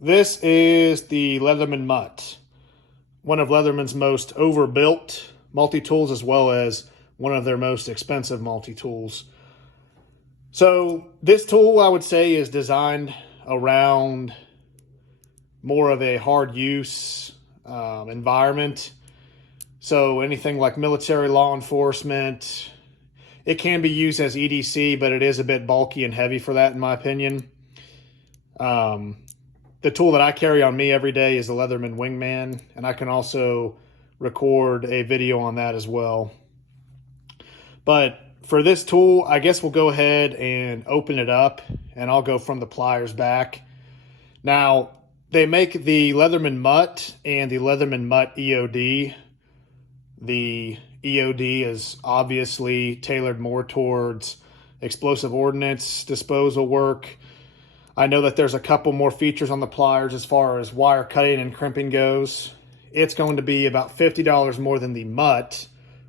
This is the Leatherman MUT, one of Leatherman's most overbuilt multi-tools as well as one of their most expensive multi-tools. So this tool, I would say, is designed around more of a hard use environment. So anything like military, law enforcement, it can be used as EDC, but it is a bit bulky and heavy for that, in my opinion. The tool that I carry on me every day is the Leatherman Wingman, and I can also record a video on that as well. But for this tool, I guess we'll go ahead and open it up, and I'll go from the pliers back. Now, they make the Leatherman MUT and the Leatherman MUT EOD. The EOD is obviously tailored more towards explosive ordnance disposal work. I know that there's a couple more features on the pliers as far as wire cutting and crimping goes. It's going to be about $50 more than the MUT,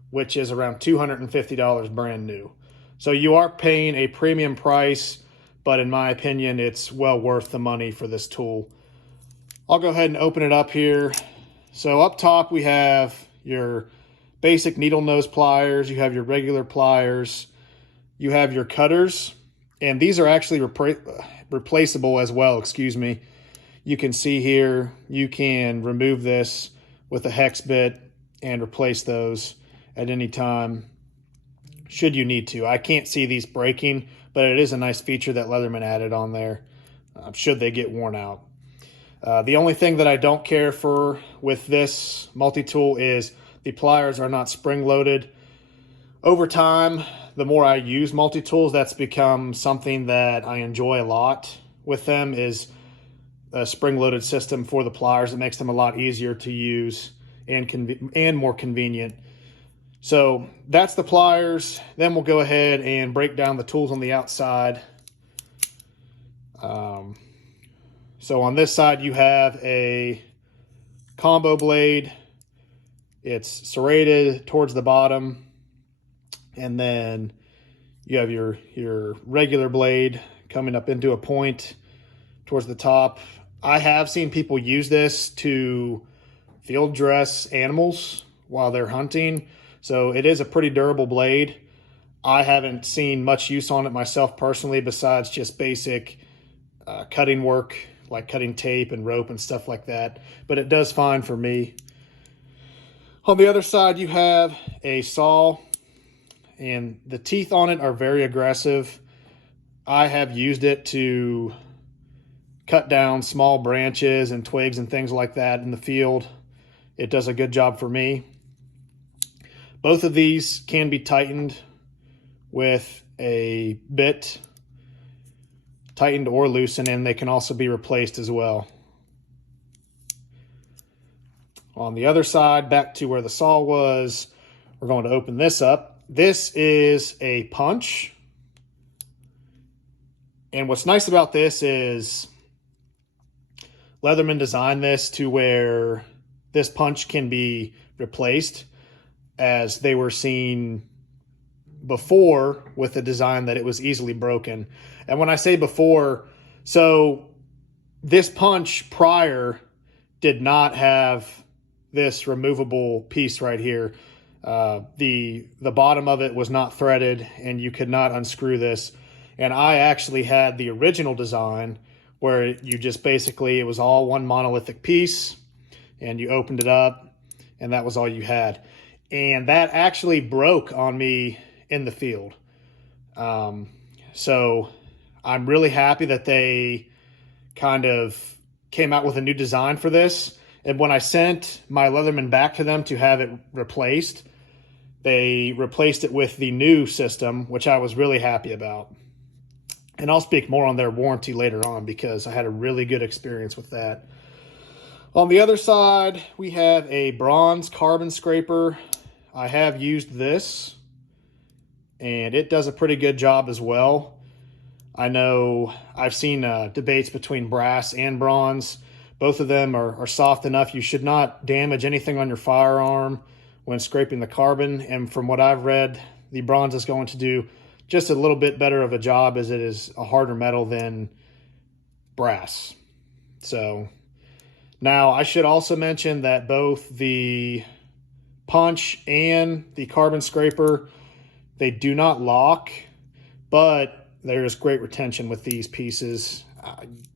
which is around $250 brand new. So you are paying a premium price, but in my opinion, it's well worth the money for this tool. I'll go ahead and open it up here. So up top, we have your basic needle nose pliers. You have your regular pliers. You have your cutters, and these are actually replaceable as well, excuse me. You can see here, you can remove this with a hex bit and replace those at any time, should you need to. I can't see these breaking, but it is a nice feature that Leatherman added on there, should they get worn out. The only thing that I don't care for with this multi-tool is the pliers are not spring-loaded. Over time, the more I use multi-tools, that's become something that I enjoy a lot with them, is a spring-loaded system for the pliers. It makes them a lot easier to use and more convenient. So that's the pliers. Then we'll go ahead and break down the tools on the outside. So on this side, you have a combo blade. It's serrated towards the bottom. And then you have your regular blade coming up into a point towards the top. I have seen people use this to field dress animals while they're hunting. So it is a pretty durable blade. I haven't seen much use on it myself personally, besides just basic cutting work, like cutting tape and rope and stuff like that. But it does fine for me. On the other side, you have a saw, and the teeth on it are very aggressive. I have used it to cut down small branches and twigs and things like that in the field. It does a good job for me. Both of these can be tightened with a bit, tightened or loosened, and they can also be replaced as well. On the other side, back to where the saw was, we're going to open this up. This is a punch. And what's nice about this is Leatherman designed this to where this punch can be replaced, as they were seen before with a design that it was easily broken. And when I say before, so this punch prior did not have this removable piece right here. The bottom of it was not threaded, and you could not unscrew this. And I actually had the original design where you just basically, it was all one monolithic piece, and you opened it up, and that was all you had. And that actually broke on me in the field. So I'm really happy that they kind of came out with a new design for this. And when I sent my Leatherman back to them to have it replaced, they replaced it with the new system, which I was really happy about. And I'll speak more on their warranty later on, because I had a really good experience with that. On the other side, we have a bronze carbon scraper. I have used this, and it does a pretty good job as well. I know I've seen debates between brass and bronze. Both of them are soft enough. You should not damage anything on your firearm when scraping the carbon. And from what I've read, the bronze is going to do just a little bit better of a job, as it is a harder metal than brass. So now I should also mention that both the punch and the carbon scraper, they do not lock, but there's great retention with these pieces.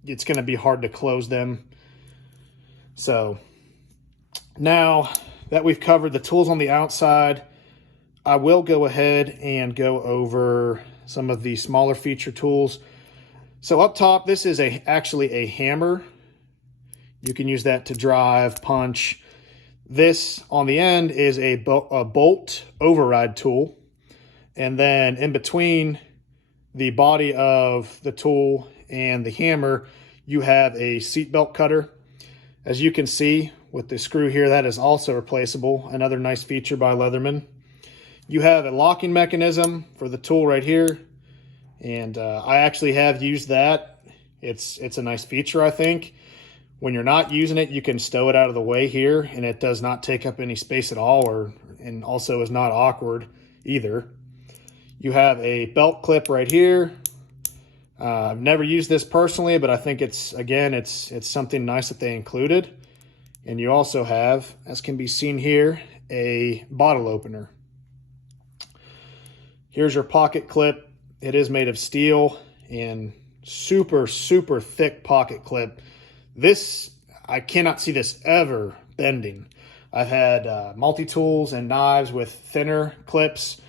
It's going to be hard to close them. So now that we've covered the tools on the outside, I will go ahead and go over some of the smaller feature tools. So up top, this is actually a hammer. You can use that to drive, punch. This on the end is a bolt override tool. And then in between the body of the tool and the hammer, you have a seatbelt cutter. As you can see with the screw here, that is also replaceable. Another nice feature by Leatherman. You have a locking mechanism for the tool right here. And I actually have used that. It's a nice feature, I think. When you're not using it, you can stow it out of the way here, and it does not take up any space at all, and also is not awkward either. You have a belt clip right here. I've never used this personally, but I think it's something nice that they included. And you also have, as can be seen here, a bottle opener. Here's your pocket clip. It is made of steel and super, super thick pocket clip. This, I cannot see this ever bending. I've had multi-tools and knives with thinner clips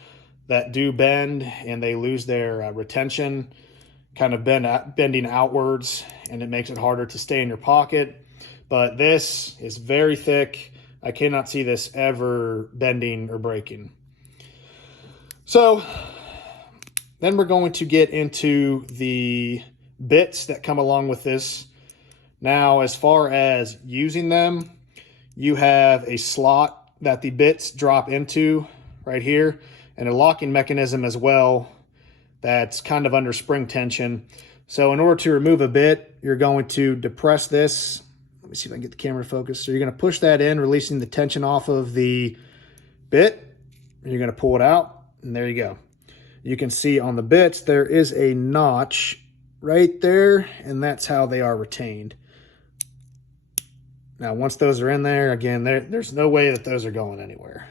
that do bend, and they lose their retention, kind of bending outwards, and it makes it harder to stay in your pocket. But this is very thick. I cannot see this ever bending or breaking. So then we're going to get into the bits that come along with this. Now, as far as using them, you have a slot that the bits drop into right here, and a locking mechanism as well that's kind of under spring tension. So in order to remove a bit, you're going to depress this. Let me see if I can get the camera to focus. So you're going to push that in, releasing the tension off of the bit. And you're going to pull it out, and there you go. You can see on the bits there is a notch right there, and that's how they are retained. Now, once those are in there, again, there's no way that those are going anywhere.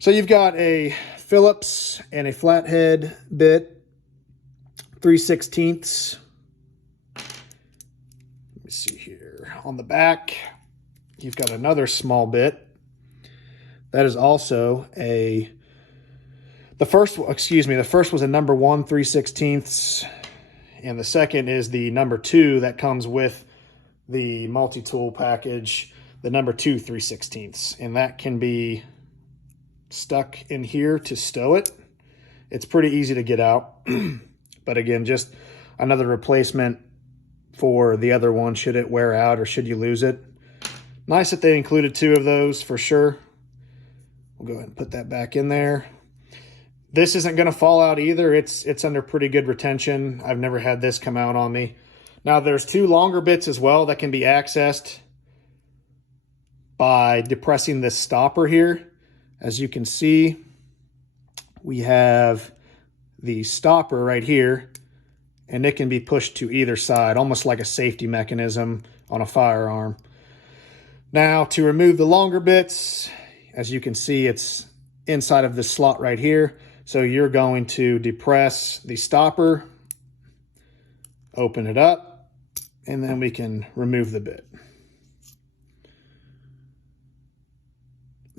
So you've got a Phillips and a flathead bit, 3/16. Let me see here. On the back, you've got another small bit. That is also the first was a number 1 3/16, and the second is the number 2 that comes with the multi-tool package, the number 2 3/16, and that can be stuck in here to stow it. It's pretty easy to get out, but again, just another replacement for the other one should it wear out or should you lose it. Nice that they included 2 of those for sure. We'll go ahead and put that back in there. This isn't going to fall out either. It's under pretty good retention. I've never had this come out on me. Now there's 2 longer bits as well that can be accessed by depressing this stopper here. As you can see, we have the stopper right here, and it can be pushed to either side, almost like a safety mechanism on a firearm. Now to remove the longer bits, as you can see, it's inside of this slot right here. So you're going to depress the stopper, open it up, and then we can remove the bit.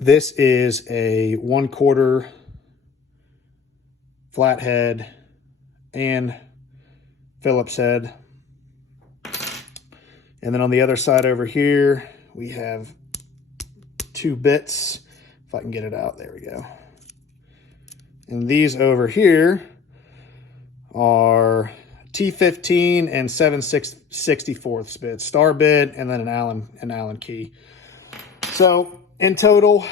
This is a 1/4 flathead and Phillips head. And then on the other side over here, we have 2 bits. If I can get it out, there we go. And these over here are T15 and 7/64 bits, star bit, and then an Allen key. So in total,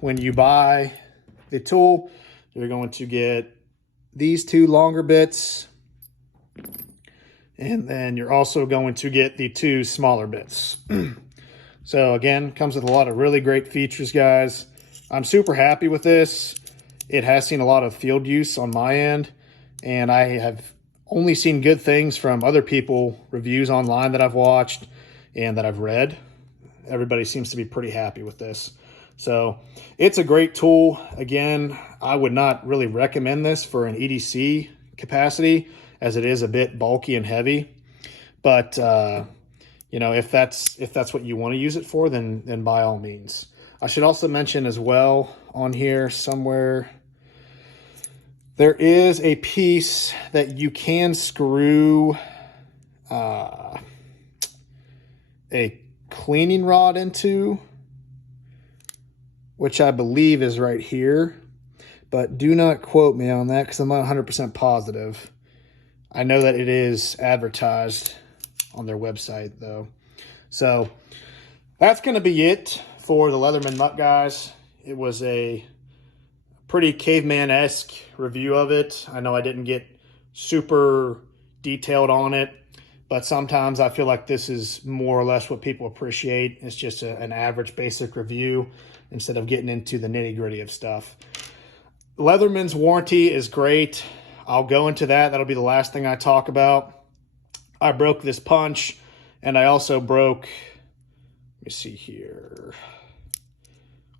when you buy the tool, you're going to get these 2 longer bits, and then you're also going to get the 2 smaller bits. So again, comes with a lot of really great features, guys. I'm super happy with this. It has seen a lot of field use on my end, and I have only seen good things from other people, reviews online that I've watched and that I've read. Everybody seems to be pretty happy with this. So it's a great tool. Again, I would not really recommend this for an EDC capacity as it is a bit bulky and heavy. But, you know, if that's what you want to use it for, then by all means. I should also mention as well on here somewhere, there is a piece that you can screw a cleaning rod into, which I believe is right here. But do not quote me on that because I'm not 100% positive. I know that it is advertised on their website, though. So that's going to be it for the Leatherman MUT, guys. It was a pretty caveman-esque review of it. I know I didn't get super detailed on it, but sometimes I feel like this is more or less what people appreciate. It's just an average basic review instead of getting into the nitty-gritty of stuff. Leatherman's warranty is great. I'll go into that. That'll be the last thing I talk about. I broke this punch, and I also broke, let me see here,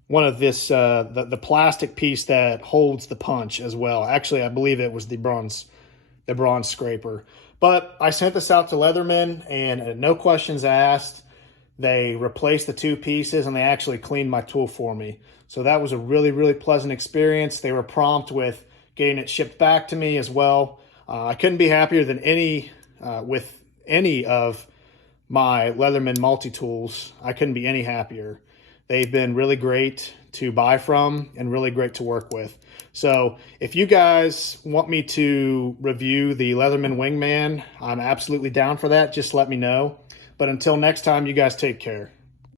one of this, the plastic piece that holds the punch as well. Actually, I believe it was the bronze scraper. But I sent this out to Leatherman, and no questions asked. They replaced the two pieces, and they actually cleaned my tool for me. So that was a really, really pleasant experience. They were prompt with getting it shipped back to me as well. I couldn't be happier than with any of my Leatherman multi-tools. I couldn't be any happier. They've been really great to buy from and really great to work with. So if you guys want me to review the Leatherman Wingman, I'm absolutely down for that. Just let me know. But until next time, you guys take care.